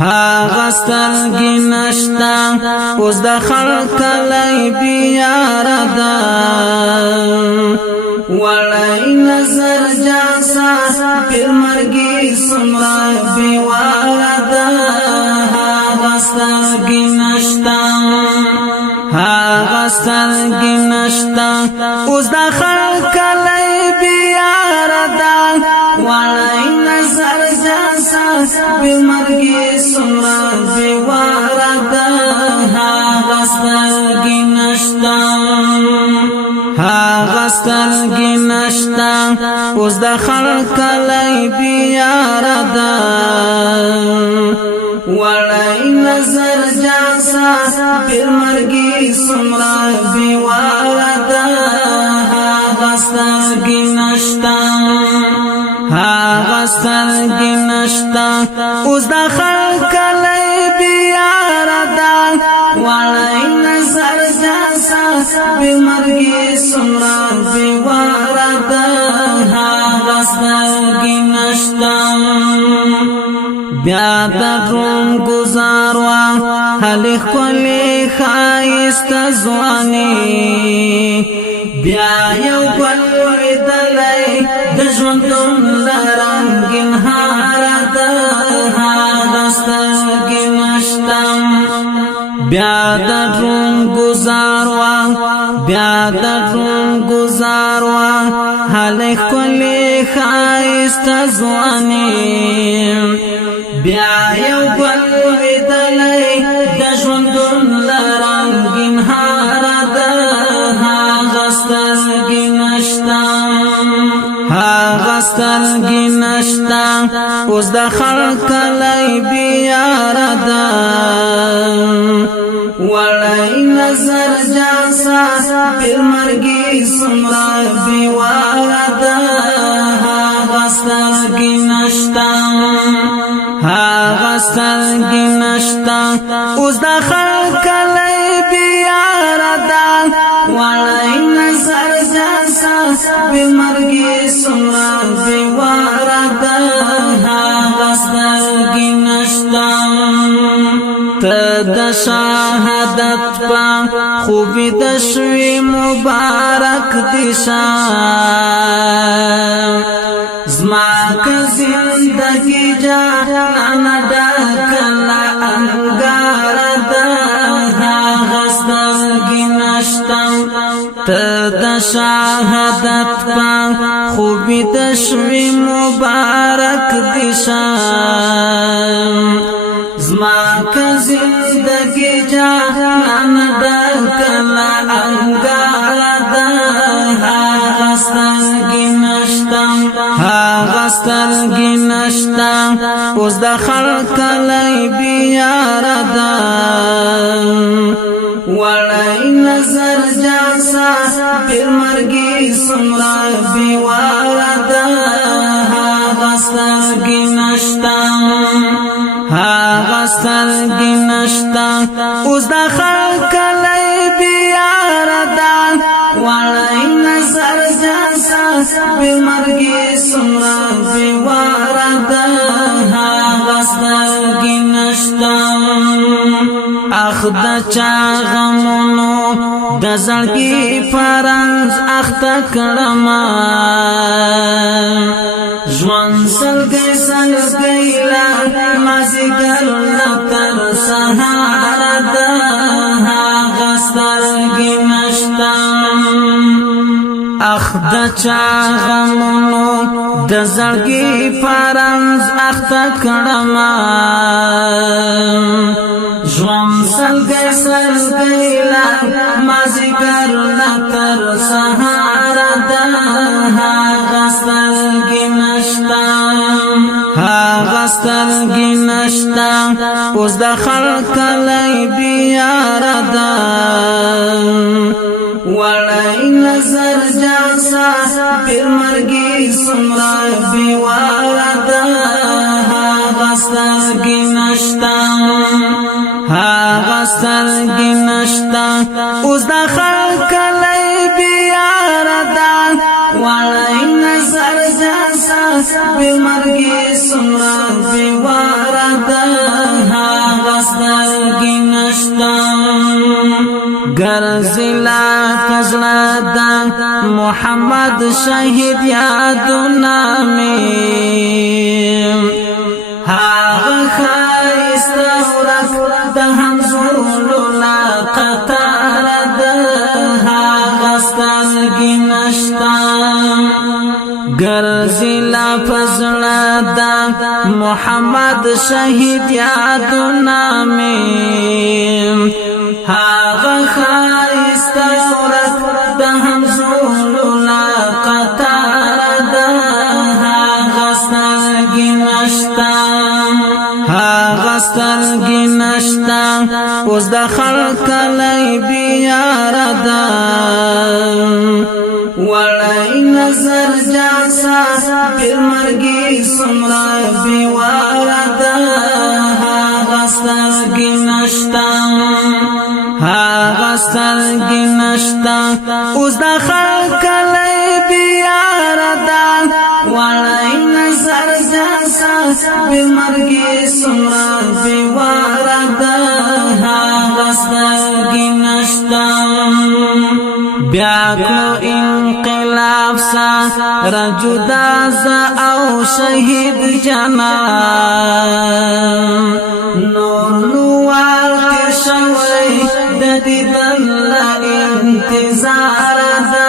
هاغه سترګې نشتا اوس د خلق کلی بیاره ده وړی نظر جاسا پر مرګي څومره بیواره ده هاغه سترګې نشتا هاغه سترګې نشتا اوس د خلق کلی بیاره ده وړی نظر جاسا پر مرګي څومره بیواره ده هاغه سترګې نشتا هاغه سترګې نشتا اوس د خلق کلی بیاره ده وړی نظر جاسا پر مرګي څومره بیواره ده هاغه سترګې نشتا هاغه سترګې نشتا اوس د خلق کلی بیاره ده وړی نظر جاسا پر مرګي څومره بیواره ده هاغه سترګې نشتا بیا د روم گزار وا هلې ښکلې ښایسته ځواني بیا یو ګل ولیدلی د ژوندون له رنګین هاره ده هاغه سترګې نشته بیا د روم گزار وا بیا د روم گزار وا هلې ښکلې ښایسته ځواني بیا یو ګل ولیدلی د ژوندون له رنګین هاره ده هاغه سترګې نشته هاغه سترګې نشته اوس د خلق کلی بیاره ده وړی نظر جاسا پر مرګي څومره بیواره ده هاغه سترګې نشته هاغه سترګې نشتا اوس د خلق کلی بیاره ده وړی نظر جاسا پر مرګي څومره بیواره ده هاغه سترګې نشتا ته د شهادت په خوبې د شوي مبارک دي زما که زندگی جانان ډکله انګاره ده هاغه سترګې نشته ته د شهادت په خوبې د شوي مبارک دي زما که زندگی جانان ډکله انګاره ده هاغه سترګې نشته هاغه سترګې نشتا اوس د خلق کلی بیاره ده وړی نظر جاسا پر مرګي څومره بیواره ده هاغه سترګې نشتا هاغه سترګې نشتا اوس د خلق کلی بیاره ده وړی نظر جاسا پر مرګي څومره بیواره ده هاغه سترګې نشته اخ د چا غمونو د زړګي فرنز اخته کړمه ژوند سلګۍ سلګۍ لا مازدیګر لا تر سهاره ده هاغه سترګې نشته اخ د چا غمونو د زړګي فرنز اخته کړمه ژوند سلګۍ سلګۍ لا مازدیګر لا تر سهاره ده هاغه سترګې نشته هاغه سترګې نشته اوس د خلق کلی بیاره ده وړی نظر جاسا پر مرګي څومره بیواره ده هاغه سترګې نشته هاغه سترګې نشته اوس د خلق کلی بیاره ده وړی نظر جاسا پر مرګي څومره بیواره ده ګرځلا فزلا دا محمد شهید یادونه می هغه خایسته ورځ د همزولو لا قطار ده هغه سترګې نشته ګرځلا فزلا دا محمد شهید یادونه می هغه خایسته ورځ د همزولو لا قطار ده هغه سترګې نشته هغه سترګې نشته اوس د خلق کلی بیاره ده وړی نظر جاسا پیر مرګي څومره بیواره ده هغه سترګې نشته هغه سترګې نشته اوس د خلق کلی بیاره ده وړی نظر جاسا پیر مرګي څومره بیواره ده هغه سترګې نشته بیا کو انقلاب سا رجدا زا او شهید جنان نور نوار تیر شوی د دیدن لا انتظار ده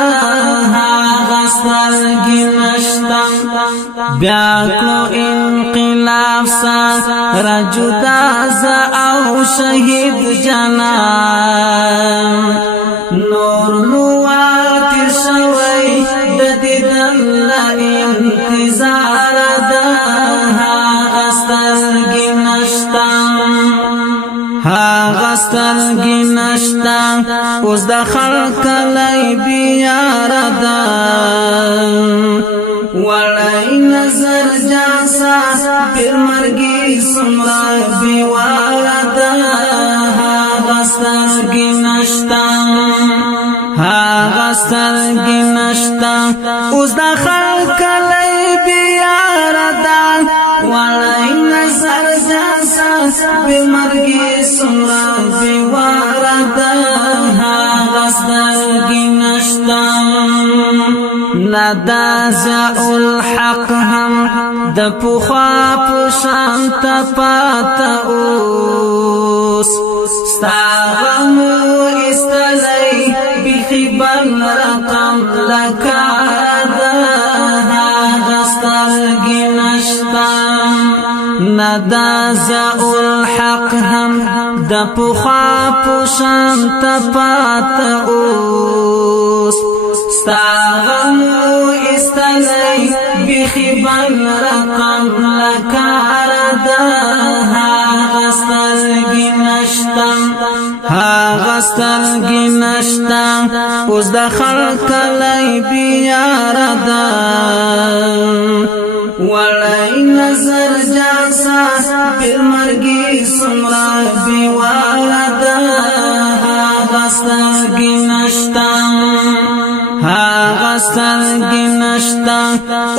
هغه سترګې نشته بیا کو انقلاب سا رجدا زا او شهید جنان نور نوار تیر شوی د دیدن لا انتظار ده هغه سترګې نشته هغه سترګې نشته اوس د خلق کلی بیاره ده وړی نظر جاسا پیر مرګي څومره بیواره ده هغه سترګې نشته هغه سترګې نشته اوس د خلق کلی بیاره ده وړی نظر جاسا پیر مرګي څومره بیواره ده هغه سترګې نشته ندا ضیاء الحق هم د پخوا په شان ته پاته اوس ستا غم ایستلی بیخي بل رقم لکاره ده هغه سترګې نشته ندا ضیاء الحق هم د پخوا په شان ته پاته اوس ستا غم ایستلی بیخي بل رقم لکاره ده هغه سترګې نشته هغه سترګې نشته اوس د خلق کلی بیاره ده وړی نظر جاسا پیر مرګي څومره بیواره ده هغه سترګې نشته هغه سترګې نشته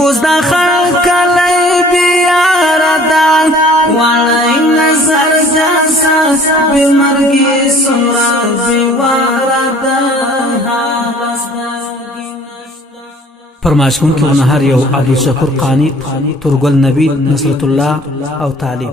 اوس د خلق کلی بیاره ده وړی نظر جاسا پیر مرګي څومره بیواره ده هغه سترګې نشته فرمایشکون کې هر یو عبدالشکور قانی تورګل نبی نصرت الله او طالب